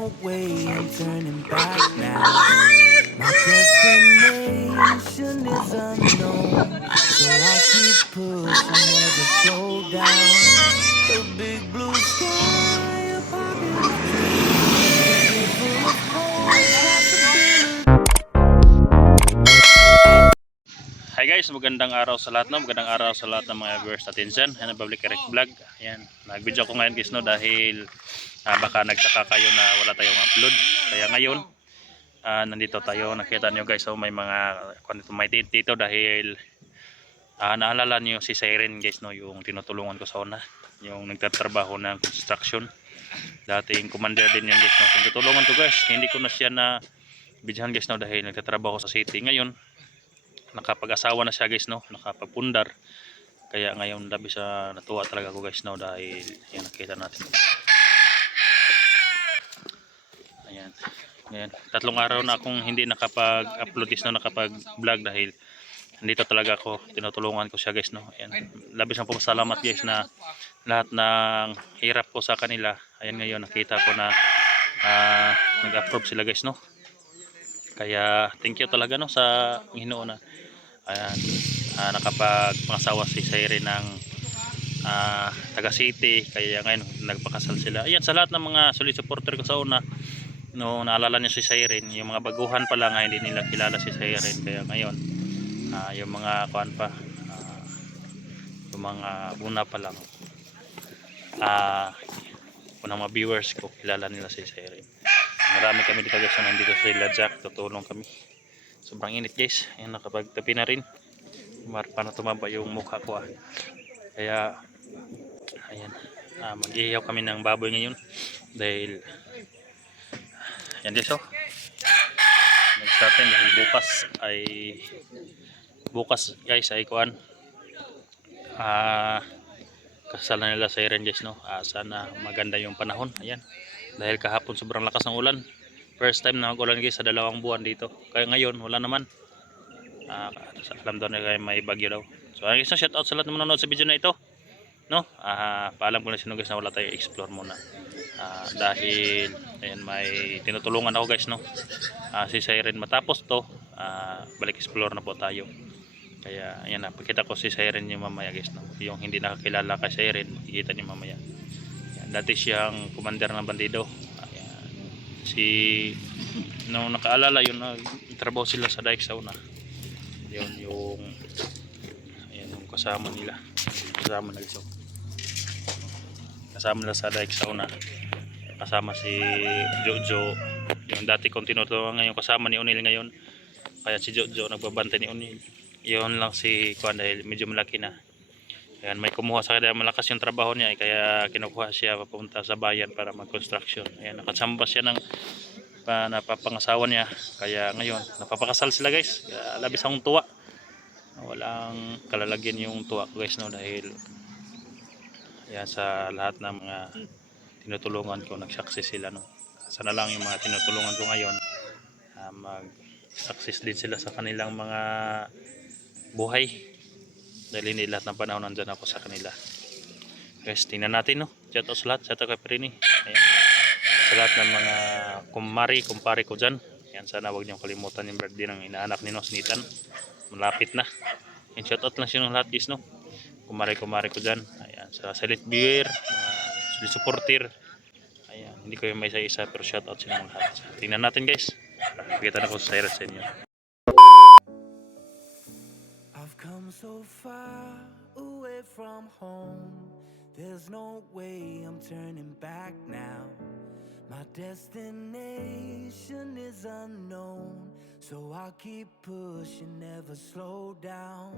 no way I'm turning back now. My destination is unknown, so I keep pushing, never slow down. A big blue sky, a pocket of dreams, a head full of hope, possibility. Hi guys, magandang araw sa lahat, no? Magandang araw sa lahat ng mga viewers natin dyan. Ayan, Public Erect Vlog. Ayan, nag-video ko ngayon guys, no? Dahil baka nagtaka kayo na wala tayong upload. Kaya ngayon, nandito tayo. Nakita nyo guys, may mga may dito dahil naalala nyo si Siren guys, no? Yung tinutulungan ko sa una. Yung nagtatrabaho ng construction. Dating commander din yan guys, no? Tinutulungan ko guys. Hindi ko na siya na bidyahan guys, no? Dahil nagtatrabaho sa city. Ngayon, nakapag-asawa na siya guys, no, nakapagpundar, kaya ngayon labi sa natuwa talaga ako guys, no, dahil yan nakita natin, ayan, ayan, 3 araw na akong hindi nakapag-upload guys, no, nakapag-vlog dahil nandito talaga ako, tinutulungan ko siya guys, no. Ayan, labis ang pasalamat guys na lahat ng hirap ko sa kanila, ayan ngayon nakita ko na nag-approve sila guys, no. Kaya thank you talaga, no, sa Panginoon na ayan, nakapagpangasawa si Siren ng taga City, kaya ngayon nagpakasal sila. Ayan, sa lahat ng mga solid supporter ko sa una, no, naalala niyo si Siren, yung mga baguhan pa lang hindi nila kilala si Siren, kaya ngayon yung mga kuan pa, yung mga una pa lang, unang mga viewers ko kilala nila si Siren. Marami kami dito guys, nandito sila Jack, tutulong kami. Sobrang init guys, ayan, nakapagtabi na rin para tumaba yung mukha ko kaya ayan, mag-ihaw kami ng baboy ngayon dahil ayan guys, nag-startin dahil bukas guys ay kuan, kasal na nila sa Siren guys, no. Sana maganda yung panahon, ayan, dahil kahapon sobrang lakas ng ulan. First time na mag-ulan guys sa 2 buwan dito. Kaya ngayon wala naman. Alam daw na may bagyo daw. So ayun guys, shout out sa lahat na manonood sa video na ito. No? Paalam ko na sino guys na wala tayo explore muna. Dahil ayan, may tinutulungan ako guys, no. Si Siren matapos to, balik explore na po tayo. Kaya ayan, pakita ko si Siren yung mamaya guys, no. Yung hindi nakakilala kay Siren, makikita niyo mamaya. Ayan, dati siyang commander ng bandido. Nung nakaalala yun, trabaho sila sa daik sa una, yun yung ayan, yung kasama nila sa daik sa una, kasama si Jojo, yung dati kong tinuturuan, ngayon kasama ni Unil ngayon, kaya si Jojo nagbabantay ni Unil. Yun lang si Kuan dahil medyo malaki na. Ayan, may kumuha sa kanya, malakas yung trabaho niya, kaya kinukuha siya papunta sa bayan para mag-construction. Ayan, nakasamba siya ng napapangasawa niya, kaya ngayon napapakasal sila guys. Kaya labis akong tuwa, walang kalalagyan yung tuwa ko guys, no, dahil ayan, sa lahat ng mga tinutulungan ko nag-success sila, no. Sana lang yung mga tinutulungan ko ngayon mag-success din sila sa kanilang mga buhay, dahil hindi lahat ng panahon nandyan ako sa kanila guys. Tingnan natin, no. Shout out sa lahat, shout out kay Perini, ayan, sa lahat ng mga kumpare ko dyan. Ayan, sana huwag niyong kalimutan yung birthday ng inaanak ni Nosnitan, malapit na. And shout out lang siya ng lahat guys, no. Kumare ko dyan, ayan, sa silent viewer, mga solid supporter, ayan, hindi ko yung may isa-isa pero shout out siya ng lahat. Tingnan natin guys, pakita na ko sa Siren sa inyo. I've come so far away from home. There's no way I'm turning back now. My destination is unknown, so I'll keep pushing, never slow down.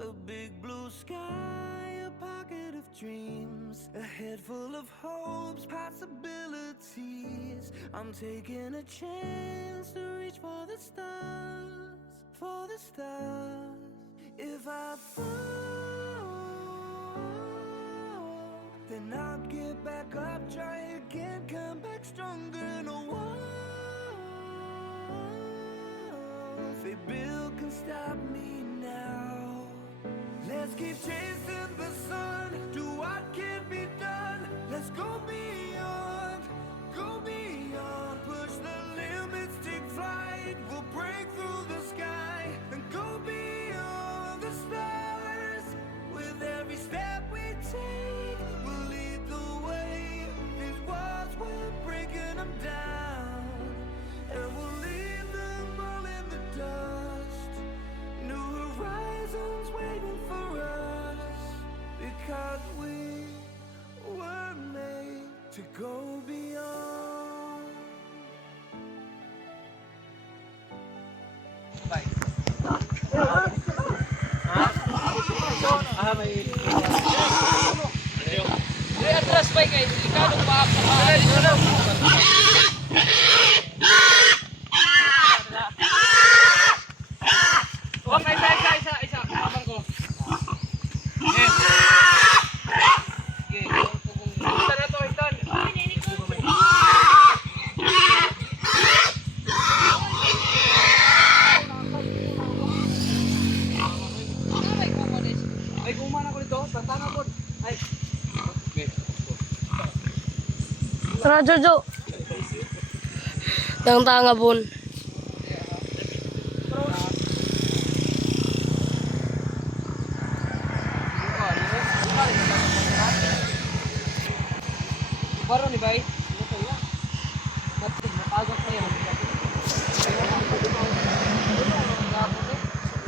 A big blue sky, a pocket of dreams, a head full of hopes, possibilities. I'm taking a chance to reach for the stars, for the stars. If I fall, then I'll get back up, try again, come back stronger. No walls they build can stop me now. Let's keep chasing the sun, do what can be done. Let's go beyond, go beyond. to go beyond. Atras ba kay delikado pa sa bahay. Okay, isa. Abang ko. Yes. Okay. Ito na to, ito. Ay, gumana ko dito. Tantana po. Ay. Okay. Tara, Jojo. Tanga bun. Baro ni bay. Matagak na yan.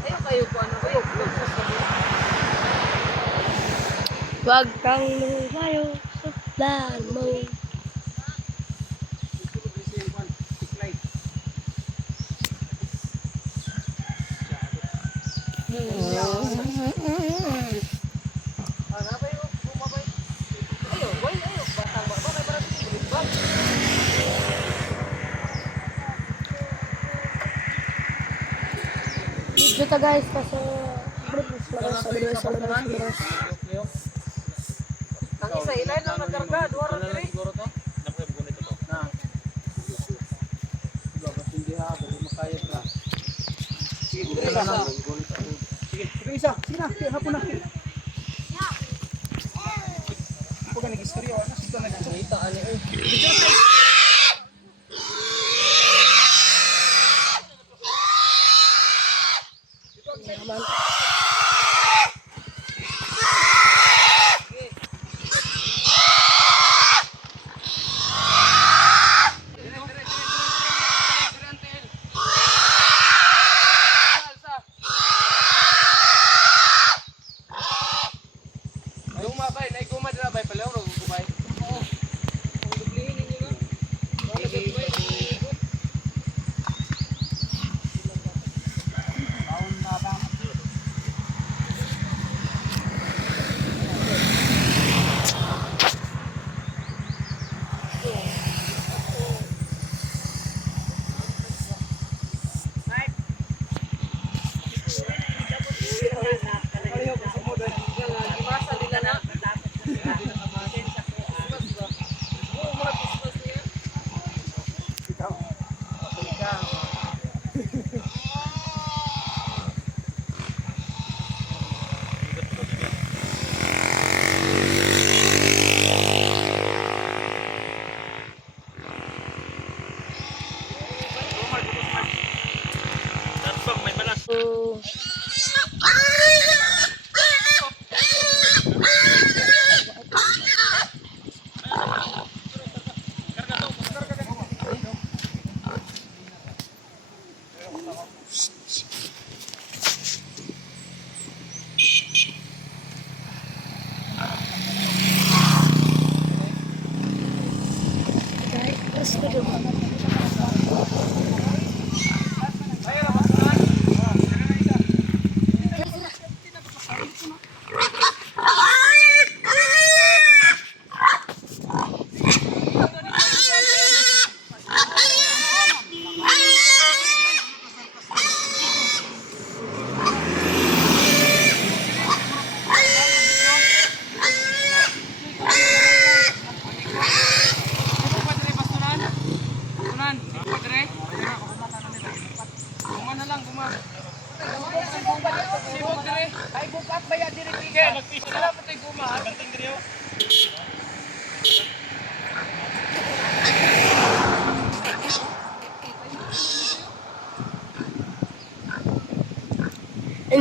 Ayaw kayo ko ano kayo. Wag kang lumayo sa plan mo. Video ta guys kasi Ang isa ilay na nagarga, duwara diri.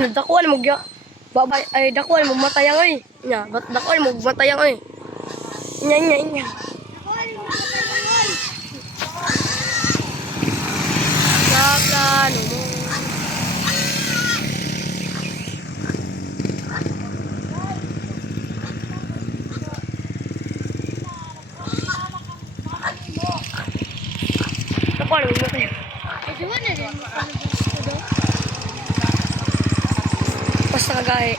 Dakuan mo gya. Babay ay dakuan mo matayang ay. Nya, dakuan mo matayang ay. Nya. Dakuan mo. gahe.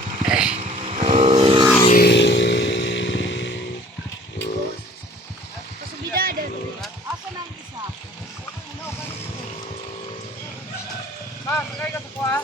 Ma, sakay ka sa kuha?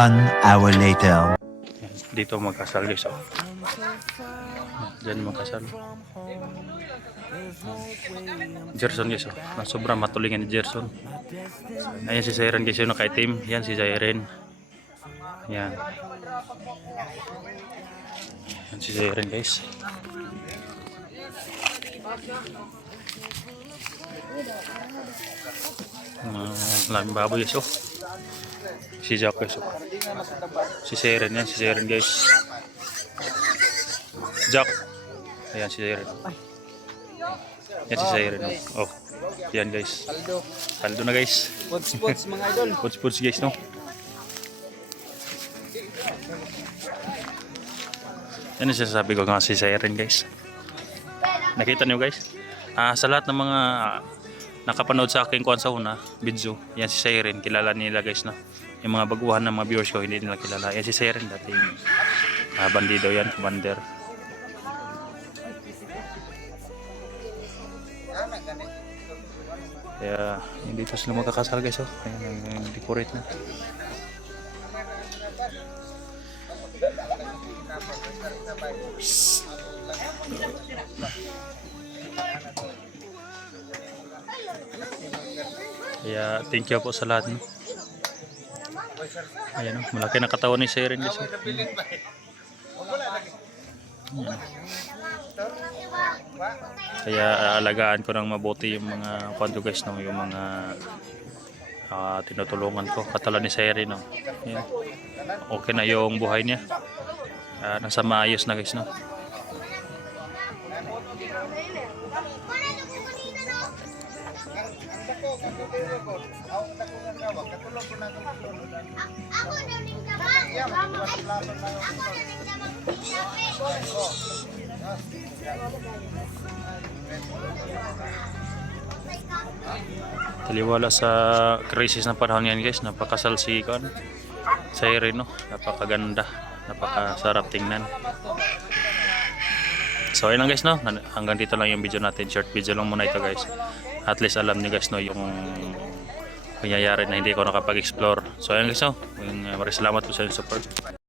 1 hour later. Yan, dito magkasal guys. Oh. Diyan magkasal. Gerson guys. Oh. Na sobrang matulingan ni Gerson. Ayan si Siren guys yung naka-itim. Yan si Siren. Yan. Yan si Siren guys. Laming baboy guys. Oh. Si Jack guys. Oh. Si Siren yan. Si Siren guys. Jack. Ayan si Siren. Yan si Siren. Oh. Yan guys. Kaldo na guys. Pods mga idol. Puts guys no. Yan ang sinasabi ko nga si Siren guys. Nakita niyo guys? Sa lahat ng mga nakapanood sa aking kuwan sa una video, yan si Siren, kilala nila guys no. Yung mga baguhan ng mga viewers ko hindi nila kilala. Yan si Siren, dating bandido yan, commander. Kaya hindi dito sila magkakasal guys oh. Ayan ang decorate na. Kaya thank you po sa lahat no. Ayan oh, malaki na katawan ni Siren guys oh. Ayan. Kaya aalagaan ko ng mabuti yung mga kwanto guys no, yung mga tinutulungan ko katulad ni Siren no. Ayan. Okay na yung buhay niya. Nasa maayos na guys no. Taliwala sa crisis ng panahon yan guys, napakasal si Siren no, napakaganda, napakasarap tingnan. So ayun lang guys no, hanggang dito lang yung video natin, short video lang muna ito guys. At least alam niyo guys no yung nangyayari na hindi ko nakapag-explore. So ayun guys no, maraming salamat po sa inyong support.